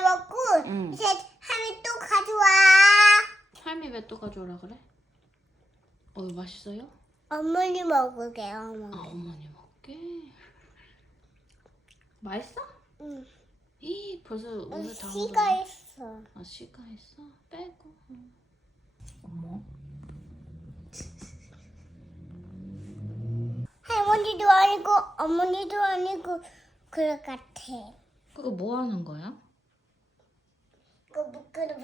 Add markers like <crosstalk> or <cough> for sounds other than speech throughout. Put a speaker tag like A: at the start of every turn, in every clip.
A: 먹고
B: 응.
A: 이제 하면 또 가져와.
B: 할미 왜또 가져오라 그래? 어 맛있어요?
A: 어머니 먹을게요,
B: 아
A: 어머니.
B: 어머니 먹게. 맛있어?
A: 응.
B: 이 벌써 오늘 다
A: 씨가
B: 먹었네.
A: 있어.
B: 아 씨가 있어? 빼고. 응. 어머.
A: 할머니도 아니고 어머니도 아니고 그럴 것 같아.
B: 그거 뭐 하는 거야?
A: 그 묶어도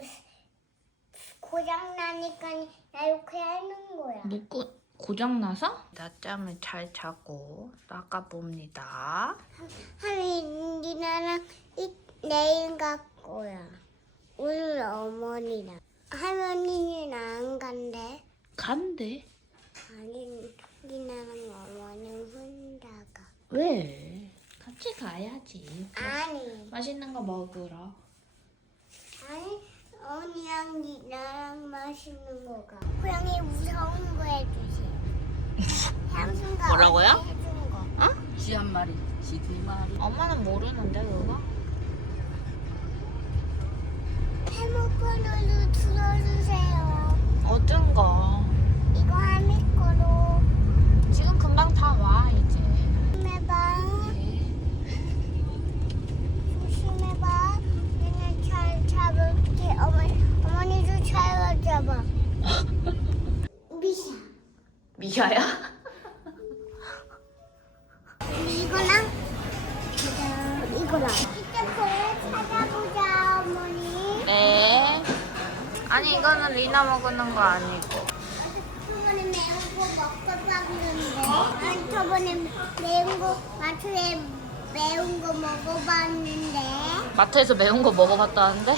A: 고장 나니까 이렇게 하는 거야.
B: 묶고 고장 나서? 낮잠을 잘 자고 나가 봅니다.
A: 하민 리나랑 이- 내일 갈 거야. 오늘 어머니랑. 할머니는 안 간대.
B: 간대.
A: 아니 리나랑 어머니는 혼자 가.
B: 왜? 같이 가야지.
A: 아니
B: 맛있는 거 먹으러.
A: 아니 언니랑 리나랑 맛있는 거 가. 고양이 무서운 거 해주세요. 향수가
B: 뭐라고요?
A: 해준 거.
C: 쥐한 마리, 쥐 두 마리.
B: 엄마는 모르는데 그거?
A: 해먹번호로 들어주세요.
B: 어떤 거?
A: 이거 하미 거로
B: 지금 금방 다 와 이제.
A: 조심해봐. 조심해봐. 내가 잘 잡을게. 어머니, 어머니도 잘 잡아. 미샤.
B: 미아야?
A: 이거랑 그다음 이거랑. 이제 벌 찾아보자, 어머니.
B: 네. 아니 이거는 리나 먹는 거 아니고.
A: 저번에 매운 거 먹어봤는데. 아니, 저번에 매운 거 마트에 매운 거 먹어봤는데.
B: 마트에서 매운 거 먹어봤다는데?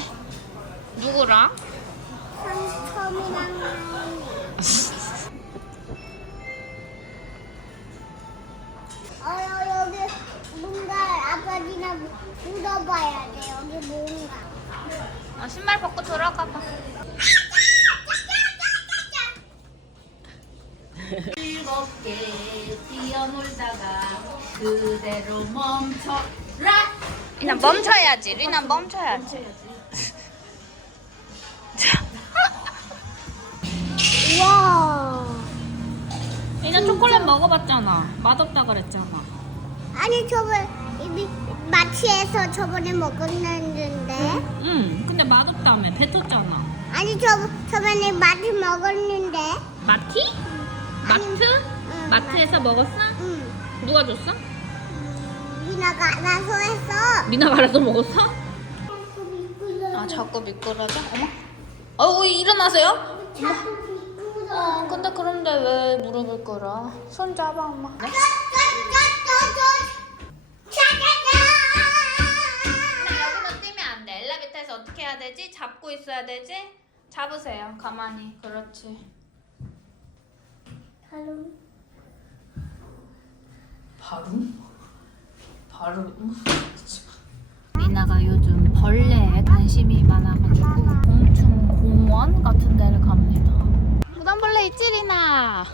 B: 누구랑?
A: 삼촌이랑. <laughs> 어, 여기 뭔가 아빠지나 물어봐야 돼. 여기 뭔가.
B: 아, 신발 벗고 들어가 봐.
C: 즐겁게 뛰어놀다가 그대로 멈춰라.
B: 리나 멈춰야지. 리나 멈춰야지.
A: 와.
B: 리나 초콜릿 먹어봤잖아. 맛없다 그랬잖아.
A: 아니 저번 이미 마트에서 저번에 먹었는데.
B: 응. 근데 맛없다며. 뱉었잖아.
A: 아니 저 저번에 마트 먹었는데.
B: 마티? 마트?
A: 응,
B: 마트에서 먹었어?
A: 응.
B: 누가 줬어?
A: 미나가 나서 했어.
B: 리나가 알아서 먹었어? 아 자꾸 미끄러져? 어머. 어우 일어나세요?
A: 자꾸 미끄러.
B: 어 근데 그런데 왜 무릎을 꿇어? 손 잡아 엄마. 네? 여기는 뛰면 안 돼. 엘리베이터에서 어떻게 해야 되지? 잡고 있어야 되지? 잡으세요. 가만히. 그렇지.
C: 바로? 바로?
B: 리나가 요즘 벌레에 관심이 많아가지고 공충 공원 같은 데를 갑니다. 무당벌레 있지 리나?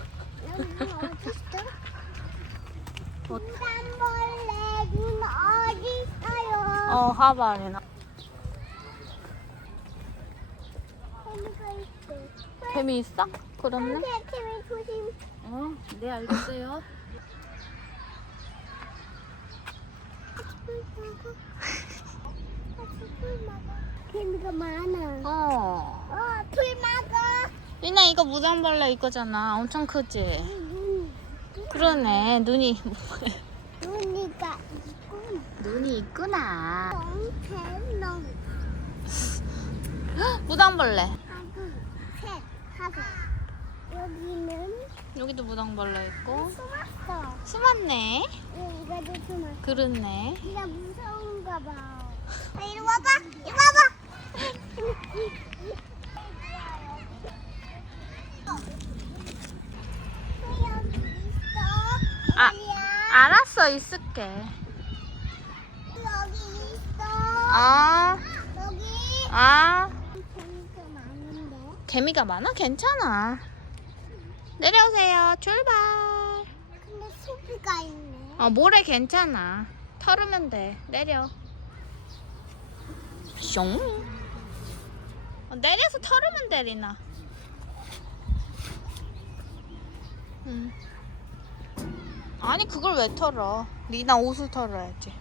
A: 단벌레 눈 어디 있어요?
B: 어 봐봐 리나.
A: 거기가 있어.
B: 개미 있어? 그렇네. 네 알겠어요.
A: 개미가 많아.
B: 어.
A: 어, 풀 막아.
B: 리나 이거 무당벌레 이거잖아. 엄청 크지?
A: 눈,
B: 그러네. 눈이
A: 눈이가 있구나.
B: 눈이 있구나. 무당벌레.
A: 둘, 셋, 다섯. 여기는
B: 여기도 무당벌레 있고.
A: 숨었어.
B: 숨었네.
A: 응, 이거도 숨었어.
B: 그렇네.
A: 네가 무서운가 봐. 아, 이리 와봐. 이리 와봐.
B: 아. 알았어 있을게.
A: 여기 있어.
B: 아,
A: 여기.
B: 아.
A: 많은데.
B: 개미가 많아? 괜찮아. 내려오세요. 출발.
A: 근데 숲이가 있네.
B: 어, 모래 괜찮아. 털으면 돼. 내려. 숑. 어, 내려서 털으면 돼, 리나. 응. 아니, 그걸 왜 털어? 리나 옷을 털어야지.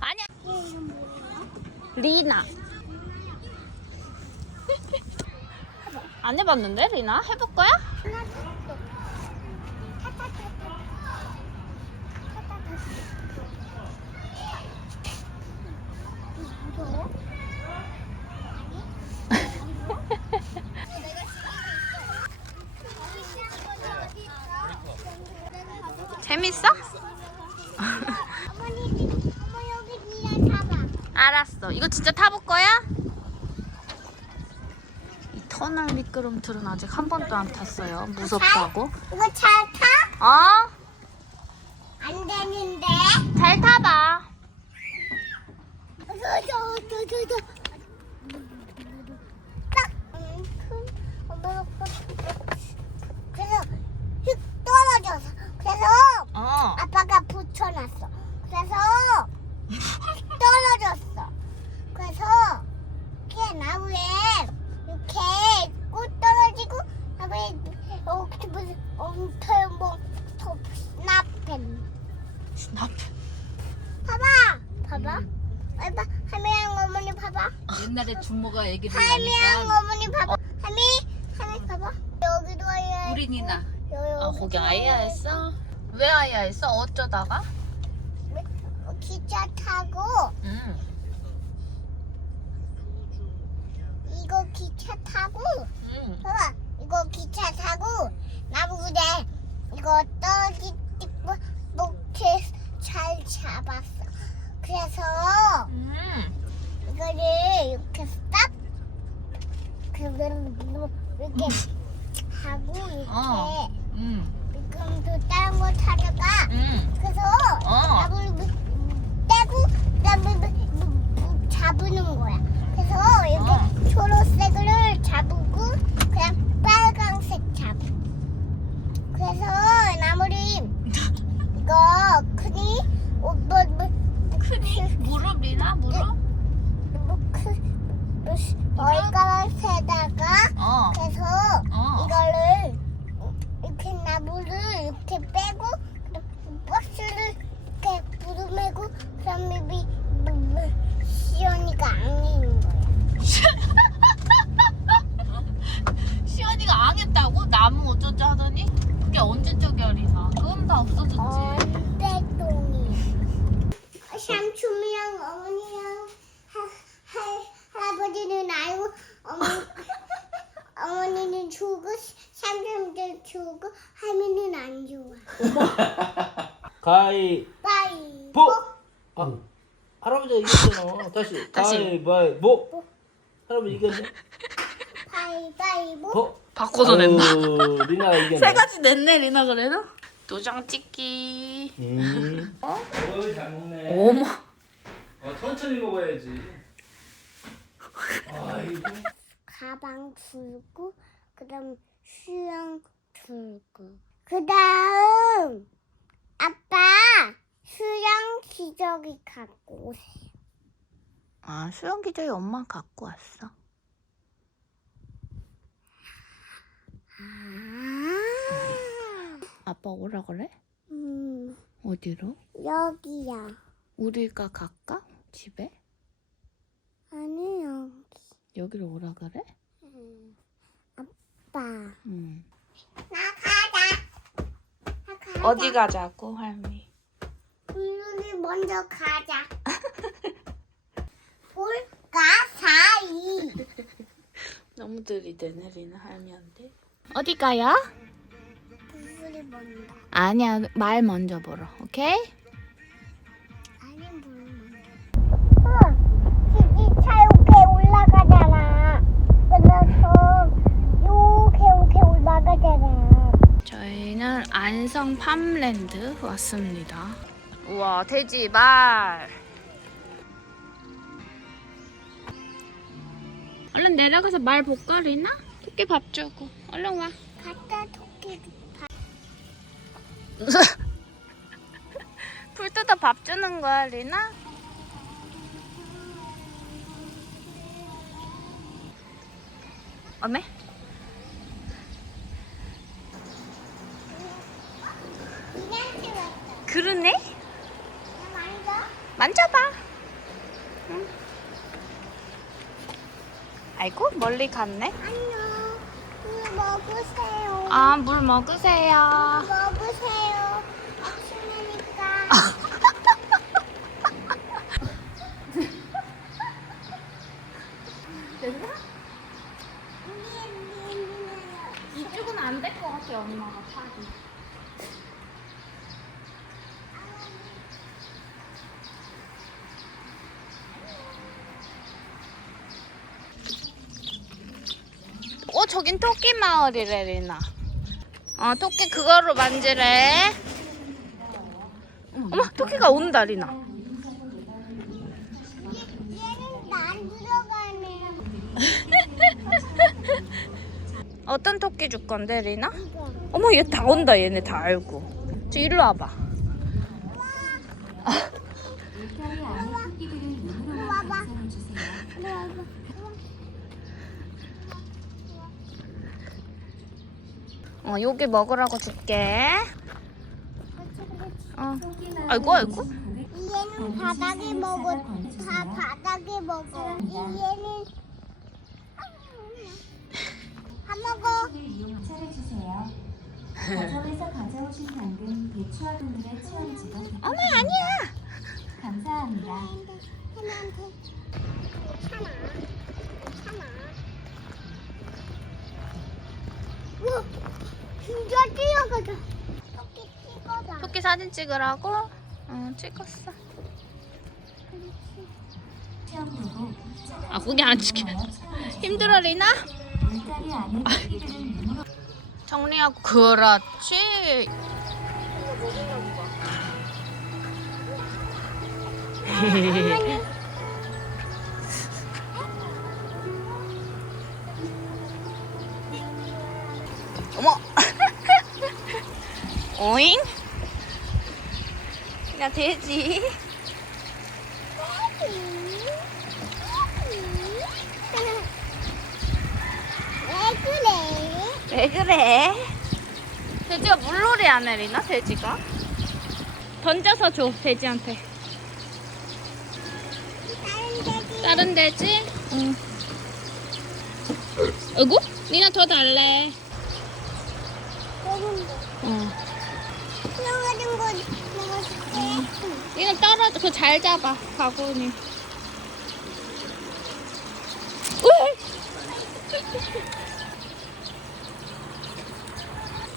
B: 아니야. 리나. 안 해봤는데, 리나? 해볼 거야? <laughs> 재밌어?
A: 어머니, 어머 여기 니랑 잡아.
B: 알았어. 이거 진짜 타볼 거야? 이 터널 미끄럼틀은 아직 한 번도 안 탔어요. 무섭다고.
A: 이거 잘 타?
B: 어?
A: 안 되는데.
B: 잘 타봐.
A: 저저 저저 딱. 음, 큰 엄마가 그래서 휙 떨어져서 그래서
B: 어.
A: 아빠가 붙여놨어. 그래서 떨어졌어. 그래서 이렇게 나무에 이렇게 꽃 떨어지고 무슨 엄청 뭐더 스나펜.
B: 스나프.
A: 봐봐, 봐봐. 봐봐, 할머니랑 어머니 봐봐.
C: 옛날에 주모가 얘기를
A: 할머니랑
C: 하니까
A: 어머니 봐봐. 할머니, 할머니 봐봐. 여기도 아야.
C: 우리 니나
B: 아, 거기 아이야했어? 왜 아이야했어? 어쩌다가?
A: 기차 타고
B: 응.
A: 이거 기차 타고
B: 응.
A: 봐봐 이거 기차 타고 나무에 이거 떨어지고 목에 잘 잡았어 그래서
B: 응.
A: 이거를 이렇게 딱 그거를 이렇게 하고 이렇게
B: 어. 응.
A: 그럼 다른 거 타다가
B: 응.
A: 그래서
B: 어.
A: 나무를 무- 떼고 무- 잡는 거야. 그래서 이렇게
B: 어.
A: 초록색을 잡고 그냥. 그래서 나무를 이거 크니 뭐,
B: 크니? 무릎 리나? 무릎?
A: 뭐, 크, 뭐, 머리카락에다가
B: 어.
A: 그래서
B: 어.
A: 이거를 이렇게 나무를 이렇게 빼고 그다음 박스를 이렇게 부르매고 그다음에 미, 뭐, 뭐, 시연이가 앙이는 거야.
B: 시연이가 앙했다고? 나무 어쩌지 하더니? 그게 언제적이야 리나? 그건 다 없어졌지.
A: 언제동이 삼촌이랑 어머니랑 하, 할, 할아버지는 알고 어머니, 어머니는 좋고 삼촌도 좋고 할머니는 안 좋아.
D: 가위
A: 빠이.
D: 보. 아, 할아버지가 이겼잖아. 다시.
B: 다시.
D: 가위바위보. 할아버지 이겼네.
A: 바이바이보.
D: 보.
B: 바꿔서 냈나?
D: 아유, 리나가 이겼네.
B: 세 가지 냈네 리나 그래도? 도장 찍기.
D: 음.
B: 어?
D: 어이 잘 먹네.
B: 어머.
D: 어, 천천히 먹어야지. 아이고.
A: 가방 들고 그다음 수영 들고 그다음 아빠 수영 기저귀 갖고 오세요.
B: 아 수영 기저귀 엄마 갖고 왔어.
A: 아,
B: 아빠 오라 그래?
A: 음
B: 어디로?
A: 여기야.
B: 우리가 갈까? 집에?
A: 아니 여기.
B: 여기로 오라 그래?
A: 음. 아빠
B: 응.
A: 나 가자. 나 가자.
B: 어디 가자고 할미?
A: 우리 먼저 가자. 볼까 사이. <laughs>
B: 너무 들이대네 리나 할미한테. 어디 가요?
A: 물이 먼저.
B: 아니야 말 먼저 보러. 오케이?
A: 아니 물 먼저. 기차 이렇게 올라가잖아. 그래서 이렇게 이렇게 올라가잖아.
B: 저희는 안성 팜랜드 왔습니다. 우와 돼지 말. 얼른 내려가서 말 볼까 리나? 토끼 밥 주고 얼른 와.
A: 갖다 토끼 <laughs>
B: 밥 주는 거야, 리나? 어메? 그러네? 만져봐. 아이고, 멀리 갔네.
A: 안녕. 이거 먹으세요.
B: 아, 물 먹으세요.
A: 먹으세요. 아침이니까. <laughs>
B: 이쪽은 안 될 것 같아, 엄마가 파기. 어, 저긴 토끼 마을이래, 리나. 어, 토끼 그거로 만지래. 어머, 토끼가 온다, 리나. <laughs> 어떤 토끼 줄 건데, 리나? 어머, 얘 다 온다, 얘네 다 알고. 저 이리 와봐.
A: 이리 와봐. 이리 와봐.
B: 어, 여기 먹으라고 줄게. 어. 아이고, 아이고.
A: 얘는 바닥에 먹어. 다 바닥에 먹어. 얘는 밥 먹어.
E: 차려주세요. 가정에서 가져오신 당근 배추와 분들의 체험지도
B: 어머, 아니야.
E: 감사합니다.
A: 하나한테 하나 하나. 우와, 진짜 뛰어가자. 토끼 뛰어가.
B: 토끼 사진 찍으라고? 어, 찍었어. 아, 거기 안 찍혀. 힘들어, 리나? 정리하고. 그렇지. <laughs> 야, 돼지.
A: 왜 <laughs> 그래?
B: 왜 그래? 돼지가 물놀이 안 해, 리나? 돼지가? 던져서 줘, 돼지한테.
A: 다른
B: 돼지? 응. 아이고? 리나 더 달래. 응.
A: 흘러가는 거
B: 리나 떨어져. 그거 잘 잡아, 바구니.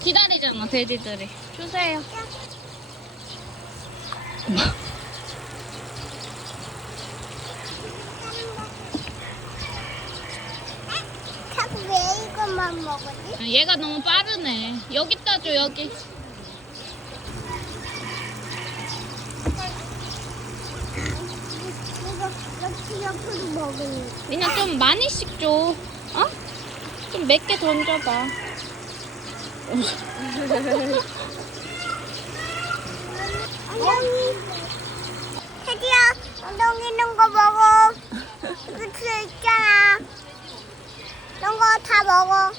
B: 기다리잖아, 돼지들이. 주세요.
A: 자꾸 왜 이것만 먹었지?
B: 아, 얘가 너무 빠르네. 여기 따줘, 여기.
A: 이거 이렇게 옆으로 먹으니.
B: 리나 좀 많이씩 줘. 어? 좀 몇 개 던져봐.
A: 엉덩이. 태지야, 엉덩이 있는 거 먹어. 이거 뒤에 있잖아. 이런 거 다 먹어.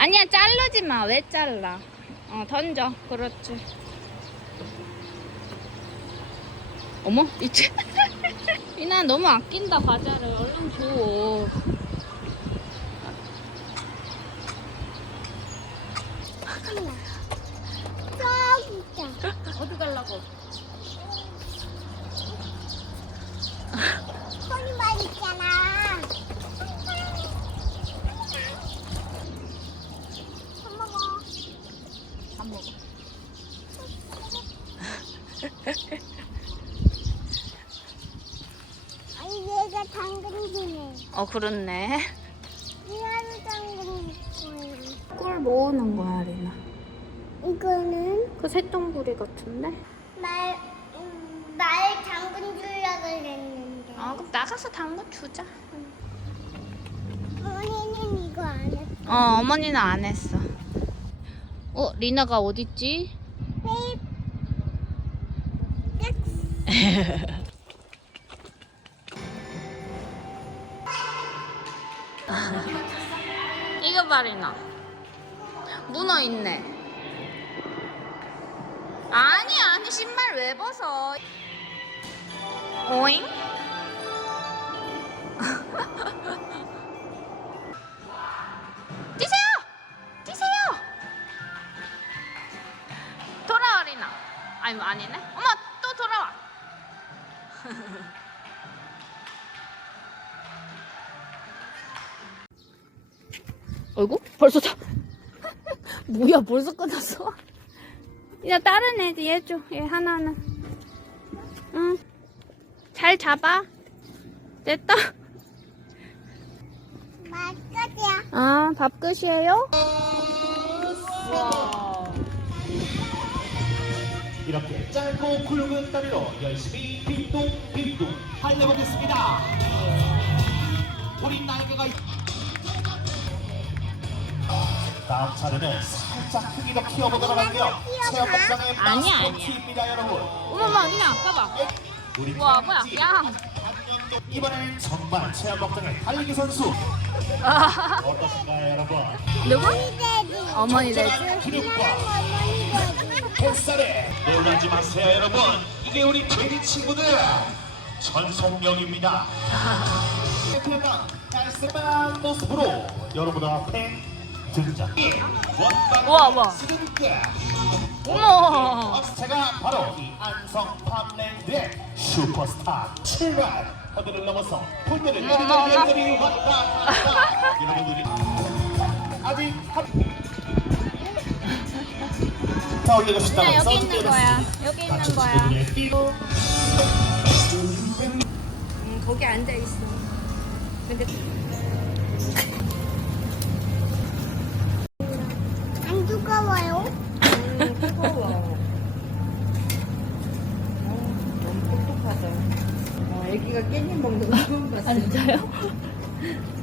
B: 아니야, 자르지 마. 왜 잘라? 어, 던져. 그렇지. 어머, 이제. <laughs> 리나 너무 아낀다, 과자를. 얼른 줘.
A: 저기 있다.
B: 어디 가려고?
A: 손이만 있잖아. 밥 먹어.
B: 밥 먹어.
A: 아니 얘가 당근 주네.
B: 어, 그렇네. 꿀 모으는 거야, 리나.
A: 이거는
B: 그 새똥구리 같은데?
A: 말, 음, 말 당근 주려고 그랬는데.
B: 아, 그 나가서 당근 주자.
A: 어머니는 이거 안 해.
B: 어, 어머니는 안 했어. 어, 리나가 어딨지? 이 <laughs> 리나. 문어 있네. 아니, 아니, 신발 왜 벗어? 오잉? 뭐야, 벌써 끝났어? <laughs> 야, 다른 애도 얘 줘. 얘 하나는. 응. 잘 잡아. 됐다.
A: 맛있겠지야.
B: 아, 밥 끝이에요?
F: 이렇게 짧고 굵은 다리로 열심히 빙동빙동 달려보겠습니다. 우리 날개가 다음 차례는 살짝 크기로 키워보도록 할게요. 체험 목장의
B: 아니야, 아니야.
F: 마스코트입니다, 여러분.
B: 어머머, 리나, 봐봐.
F: 우리
B: 우와, 뭐야,
F: 강아지
B: 야.
F: 이번에는 정말 체험 목장의 달리기 선수 어떠신가요, 여러분?
B: 누구? 어머니 되지?
F: 뱃살에 놀라지 마세요 여러분 이게 우리 돼지 친구들 전속력입니다 깔끔한 모습으로 여러분 앞에
B: 우와, 우와. 어머.
F: 제가 바로 이 안성 팜랜드의 슈퍼스타 출발 허들을 넘어서 폴대를
B: 어머, 어머, 어머.
F: 여러분들이 왔다 갔다 여러분들이 아직 한... 자 올려줍시다
B: 여기 있는 거야. 여기 있는 거야.
G: 거기 앉아 있어. 근데
A: 뜨거워요?
G: 음, 뜨거워. 어, 너무 똑똑하다. 어, 애기가 깻잎 먹는 거 처음 봤어.
B: 진짜요?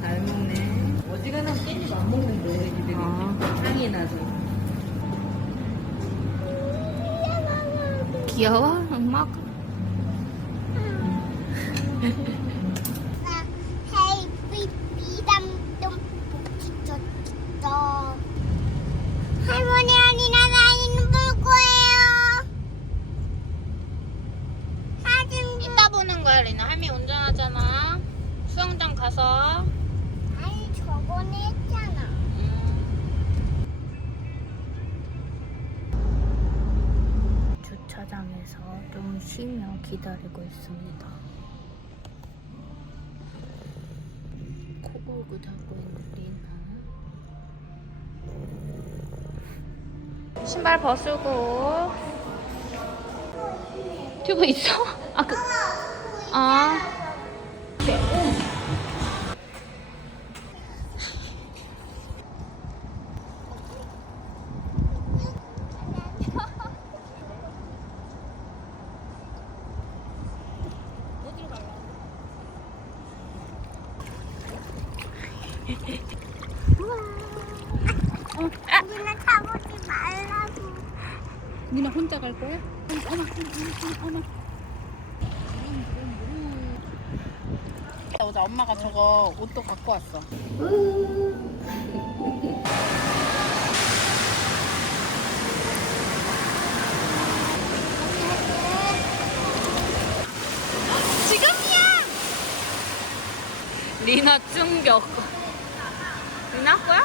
G: 잘 먹네. 어지간하면 깻잎 안 먹는데 애기들이
B: 아.
G: 향이 나서.
B: 귀여워, 엄마. 쉬며 기다리고 있습니다. 코골고 자고 있는 리나. 신발 벗고. 튜브 있어? 아, 그, 아.
A: 누나 타보지 말라고.
G: 니나 혼자 갈 거야?
C: 어제 엄마가 저거 옷도 갖고 왔어.
B: 리나 충격. 리나 거야?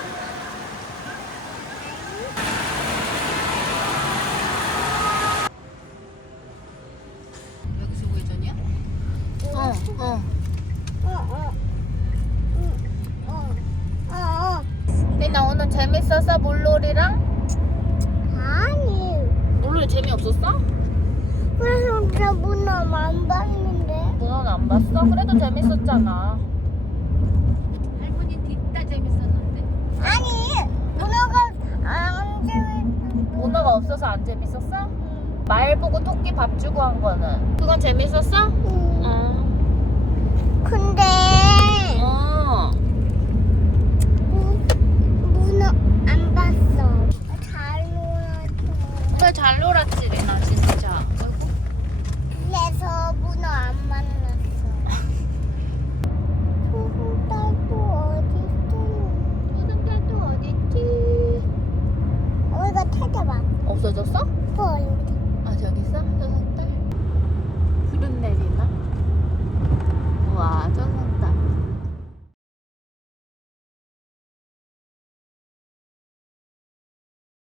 C: 여기서 우회전이야?
B: 어, 어.
A: 어, 어. 응. 어, 어, 어.
B: 리나 오늘 재밌었어? 물놀이랑?
A: 아니.
B: 물놀이 재미없었어?
A: 그래서 저 문어 안 봤는데.
B: 문어는 안 봤어? 그래도 재밌었잖아.
G: 할머니 뒷다 재밌었는데.
A: 아니, 문어가 안 재밌어.
B: 문어가 없어서 안 재밌었어? 말 보고 토끼 밥 주고 한 거는 그건 재밌었어?
A: 응.